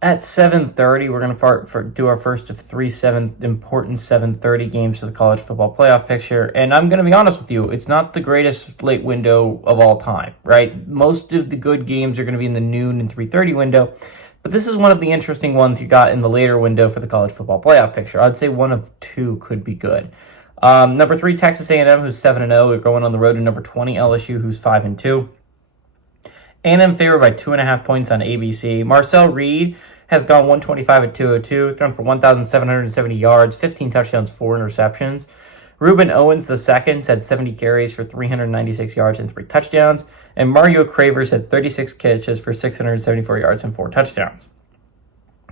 At 7:30, we're going to do our first of three important 7:30 games to the college football playoff picture. And I'm going to be honest with you, it's not the greatest late window of all time, right? Most of the good games are going to be in the noon and 3:30 window. But this is one of the interesting ones you got in the later window for the college football playoff picture. I'd say one of two could be good. Number 3, Texas A&M, who's 7-0. We're going on the road to number 20, LSU, who's 5-2. A&M favored by 2.5 points on ABC. Marcel Reed has gone 125 at 202, thrown for 1,770 yards, 15 touchdowns, 4 interceptions. Ruben Owens II had 70 carries for 396 yards and 3 touchdowns. And Mario Cravers had 36 catches for 674 yards and 4 touchdowns.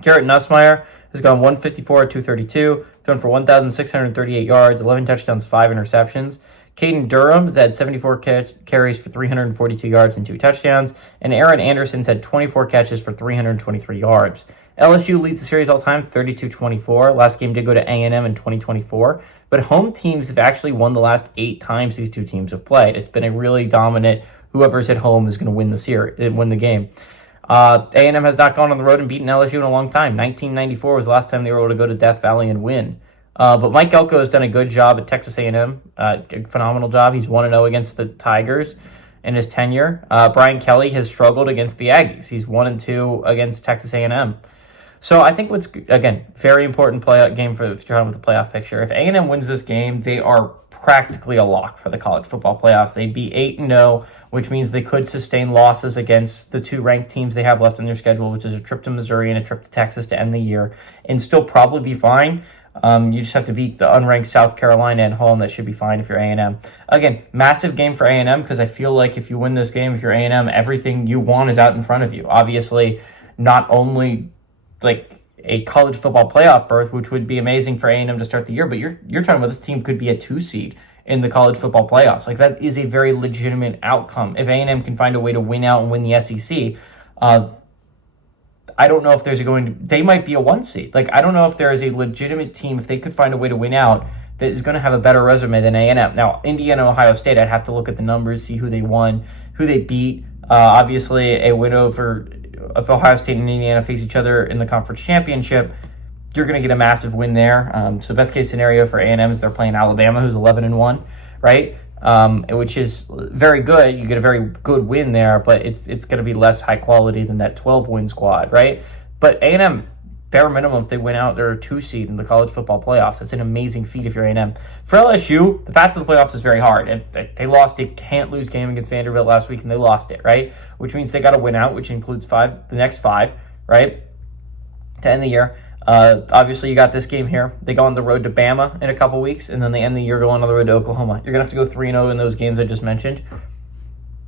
Garrett Nussmeier has gone 154 at 232, thrown for 1,638 yards, 11 touchdowns, 5 interceptions. Caden Durham's had 74 carries for 342 yards and 2 touchdowns, and Aaron Anderson's had 24 catches for 323 yards. LSU leads the series all time, 32-24. Last game did go to A&M in 2024, but home teams have actually won the last 8 times these two teams have played. It's been a really dominant, whoever's at home is going to win the game. A&M has not gone on the road and beaten LSU in a long time. 1994 was the last time they were able to go to Death Valley and win. But Mike Elko has done a good job at Texas A&M, a phenomenal job. He's 1-0 against the Tigers in his tenure. Brian Kelly has struggled against the Aggies. He's 1-2 against Texas A&M. So I think again, very important game for the playoff picture. If A&M wins this game, they are practically a lock for the college football playoffs. They'd be 8-0, which means they could sustain losses against the 2 ranked teams they have left on their schedule, which is a trip to Missouri and a trip to Texas to end the year, and still probably be fine. You just have to beat the unranked South Carolina at home. That should be fine if you're A&M. Again, massive game for A&M because I feel like if you win this game, if you're A&M, everything you want is out in front of you. Obviously, not only like a college football playoff berth, which would be amazing for A&M to start the year, but you're talking about this team could be a 2 seed in the college football playoffs. Like that is a very legitimate outcome. If A&M can find a way to win out and win the SEC, I don't know if they might be a 1 seed. Like, I don't know if there is a legitimate team, if they could find a way to win out, that is going to have a better resume than A&M. Now, Indiana, Ohio State, I'd have to look at the numbers, see who they won, who they beat. Obviously, a win over if Ohio State and Indiana face each other in the conference championship, you're going to get a massive win there. So best case scenario for A&M is they're playing Alabama, who's 11-1, right? Which is very good. You get a very good win there, but it's going to be less high quality than that 12-win squad, right? But A&M, bare minimum, if they win out, they're a 2 seed in the college football playoffs. It's an amazing feat if you're A&M. For LSU, the path to the playoffs is very hard. And they lost a can't-lose game against Vanderbilt last week, and they lost it, right? Which means they got to win out, which includes the next 5, right, to end the year. Obviously, you got this game here. They go on the road to Bama in a couple weeks, and then they end the year going on the road to Oklahoma. You're going to have to go 3-0 in those games I just mentioned.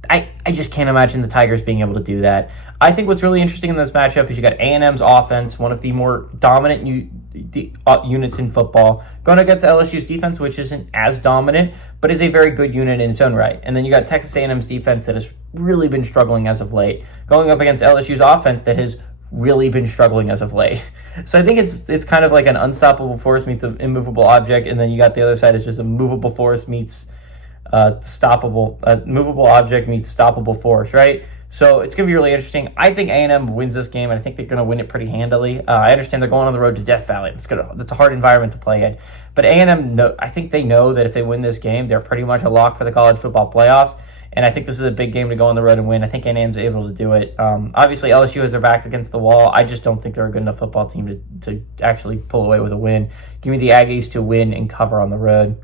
I just can't imagine the Tigers being able to do that. I think what's really interesting in this matchup is you got A&M's offense, one of the more dominant units in football, going against LSU's defense, which isn't as dominant, but is a very good unit in its own right. And then you got Texas A&M's defense that has really been struggling as of late, going up against LSU's offense that has really been struggling as of late. So I think it's kind of like an unstoppable force meets an immovable object, and then you got the other side is just a movable force meets movable object meets stoppable force, right? So it's going to be really interesting. I think A&M wins this game, and I think they're going to win it pretty handily. I understand they're going on the road to Death Valley. That's a hard environment to play in. But A&M, I think they know that if they win this game, they're pretty much a lock for the college football playoffs. And I think this is a big game to go on the road and win. I think A&M's able to do it. Obviously, LSU has their backs against the wall. I just don't think they're a good enough football team to actually pull away with a win. Give me the Aggies to win and cover on the road.